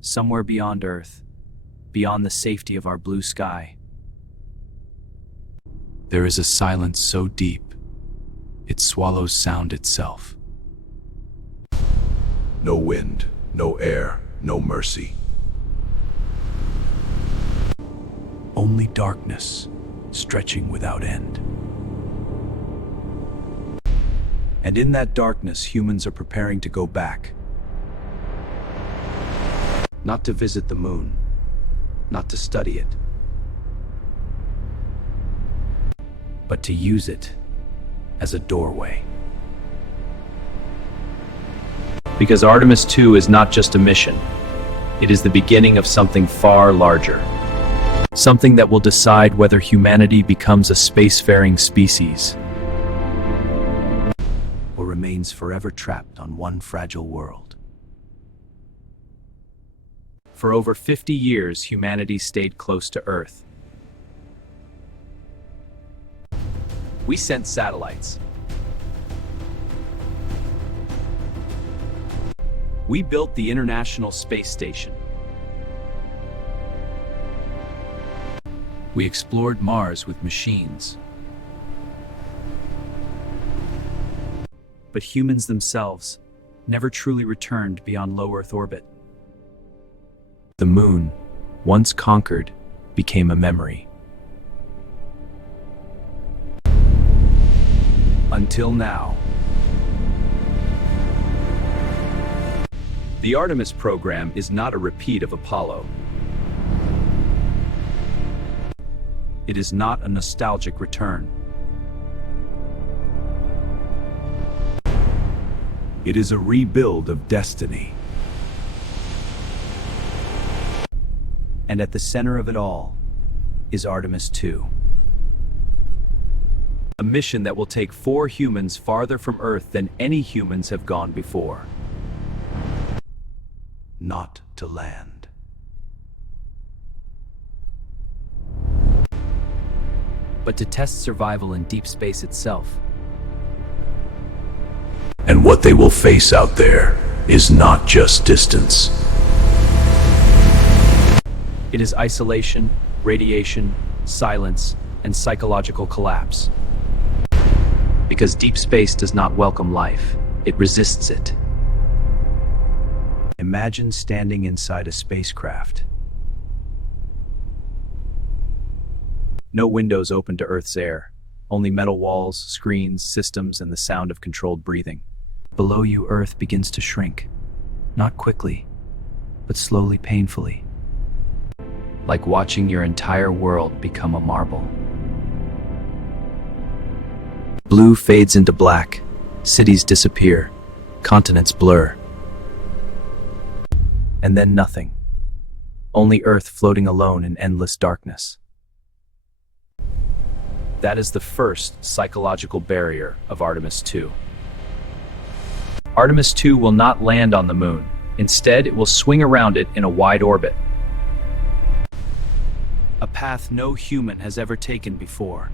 somewhere beyond Earth, beyond the safety of our blue sky. There is a silence so deep, it swallows sound itself. No wind, no air, no mercy. Only darkness, stretching without end. And in that darkness, humans are preparing to go back. Not to visit the moon, not to study it, but to use it as a doorway. Because Artemis II is not just a mission, it is the beginning of something far larger. Something that will decide whether humanity becomes a spacefaring species or remains forever trapped on one fragile world. For over 50 years, humanity stayed close to Earth. We sent satellites. We built the International Space Station. We explored Mars with machines. But humans themselves never truly returned beyond low Earth orbit. The moon, once conquered, became a memory. Until now. The Artemis program is not a repeat of Apollo. It is not a nostalgic return. It is a rebuild of destiny. And at the center of it all is Artemis II. A mission that will take 4 humans farther from Earth than any humans have gone before. Not to land. But to test survival in deep space itself. And what they will face out there is not just distance. It is isolation, radiation, silence, and psychological collapse. Because deep space does not welcome life, it resists it. Imagine standing inside a spacecraft. No windows open to Earth's air, only metal walls, screens, systems, and the sound of controlled breathing. Below you, Earth begins to shrink. Not quickly, but slowly, painfully. Like watching your entire world become a marble. Blue fades into black, cities disappear, continents blur. And then nothing. Only Earth floating alone in endless darkness. That is the first psychological barrier of Artemis II. Artemis II will not land on the moon. Instead, it will swing around it in a wide orbit. A path no human has ever taken before.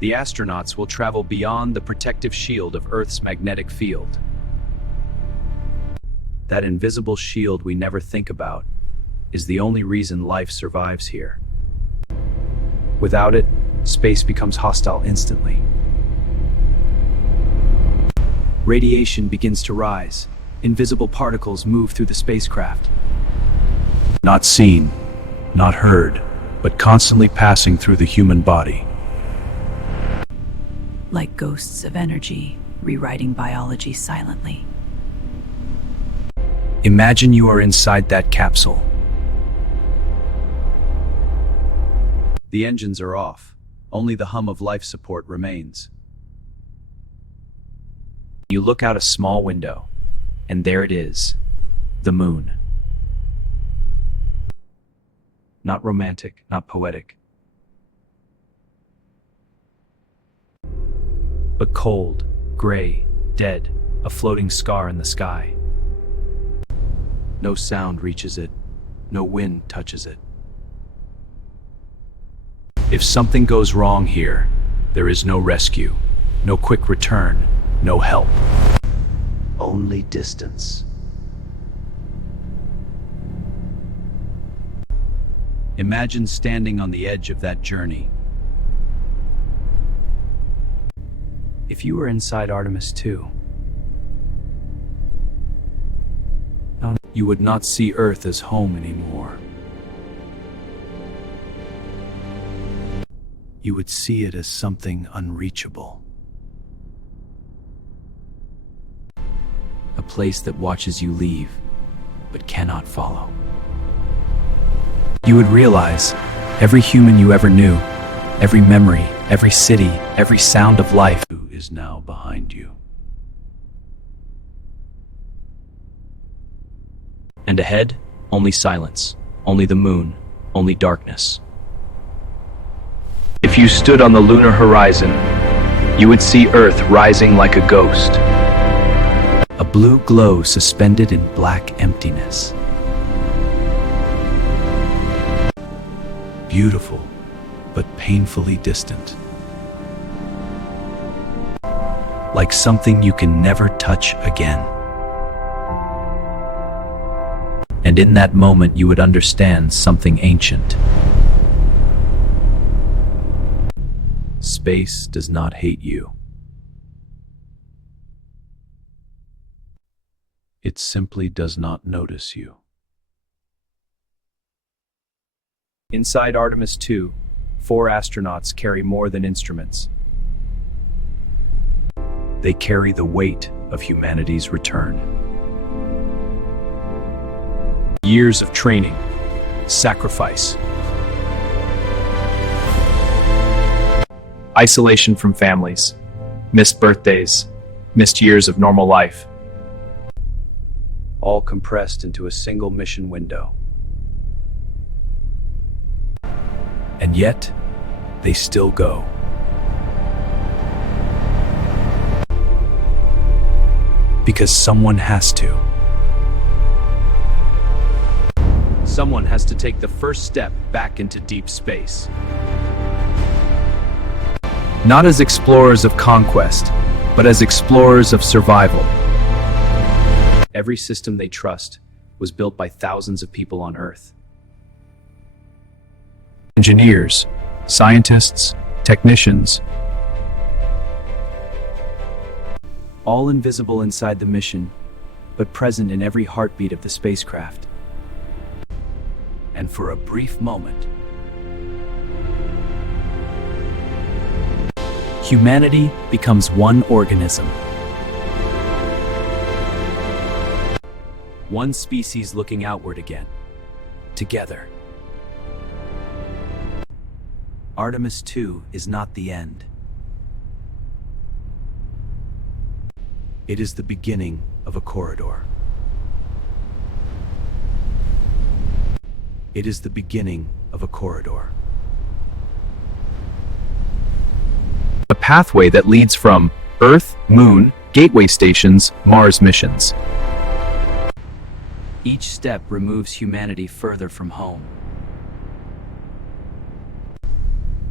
The astronauts will travel beyond the protective shield of Earth's magnetic field. That invisible shield we never think about is the only reason life survives here. Without it, space becomes hostile instantly. Radiation begins to rise. Invisible particles move through the spacecraft. Not seen, not heard, but constantly passing through the human body. Like ghosts of energy, rewriting biology silently. Imagine you are inside that capsule. The engines are off. Only the hum of life support remains. You look out a small window, and there it is, the moon. Not romantic, not poetic, but cold, gray, dead, a floating scar in the sky. No sound reaches it, no wind touches it. If something goes wrong here, there is no rescue, no quick return, no help. Only distance. Imagine standing on the edge of that journey. If you were inside Artemis II, you would not see Earth as home anymore. You would see it as something unreachable. A place that watches you leave, but cannot follow. You would realize every human you ever knew, every memory, every city, every sound of life is now behind you. And ahead, only silence, only the moon, only darkness. If you stood on the lunar horizon, you would see Earth rising like a ghost. A blue glow suspended in black emptiness. Beautiful, but painfully distant. Like something you can never touch again. And in that moment you would understand something ancient. Space does not hate you. It simply does not notice you. Inside Artemis II, 4 astronauts carry more than instruments. They carry the weight of humanity's return. Years of training, sacrifice, isolation from families, missed birthdays, missed years of normal life, all compressed into a single mission window. And yet, they still go. Because someone has to. Someone has to take the first step back into deep space. Not as explorers of conquest, but as explorers of survival. Every system they trust was built by thousands of people on Earth. Engineers, scientists, technicians, all invisible inside the mission, but present in every heartbeat of the spacecraft. And for a brief moment, humanity becomes one organism. One species looking outward again, together. Artemis II is not the end. It is the beginning of a corridor. It is the beginning of a corridor. A pathway that leads from Earth, Moon, gateway stations, Mars missions. Each step removes humanity further from home.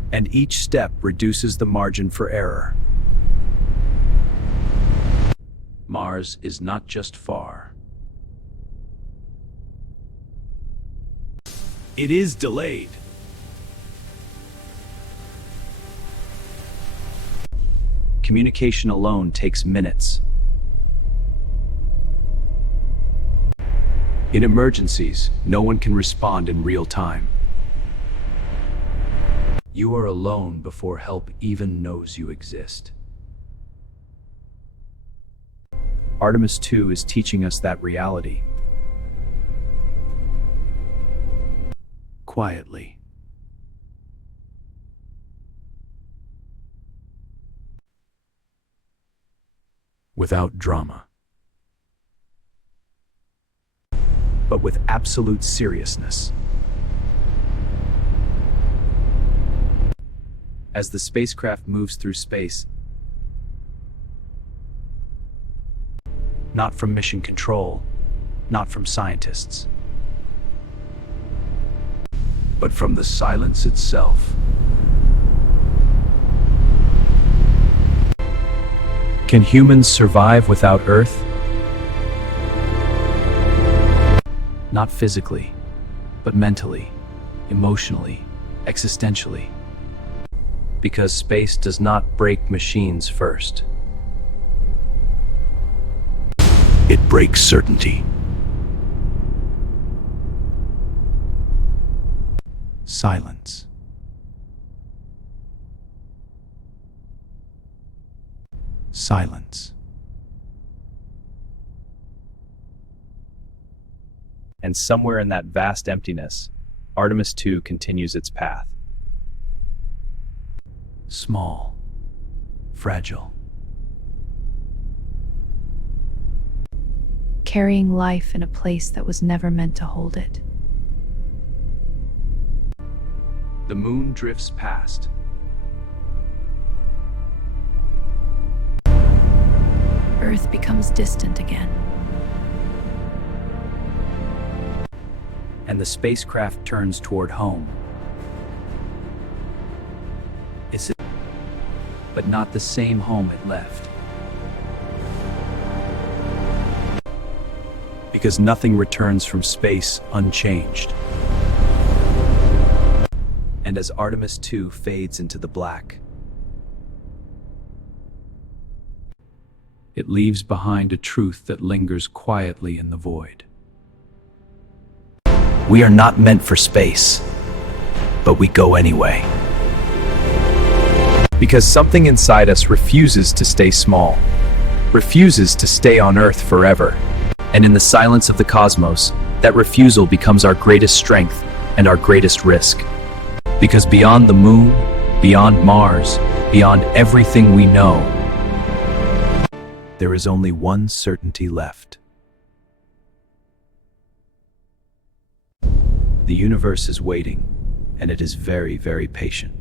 And each step reduces the margin for error. Mars is not just far. It is delayed. Communication alone takes minutes. In emergencies, no one can respond in real time. You are alone before help even knows you exist. Artemis II is teaching us that reality. Quietly. Without drama. But with absolute seriousness. As the spacecraft moves through space, not from mission control, not from scientists, but from the silence itself. Can humans survive without Earth? Not physically, but mentally. emotionally, existentially. Because space does not break machines first. It breaks certainty. Silence. Silence. And somewhere in that vast emptiness, Artemis II continues its path. Small. Fragile. Carrying life in a place that was never meant to hold it. The moon drifts past. Earth becomes distant again. And the spacecraft turns toward home. Is it? But not the same home it left. Because nothing returns from space unchanged. And as Artemis II fades into the black, It leaves behind a truth that lingers quietly in the void. We are not meant for space, but we go anyway. because something inside us refuses to stay small, refuses to stay on Earth forever. And in the silence of the cosmos, that refusal becomes our greatest strength and our greatest risk. Because beyond the moon, beyond Mars, beyond everything we know, there is only one certainty left. The universe is waiting, and it is very, very patient.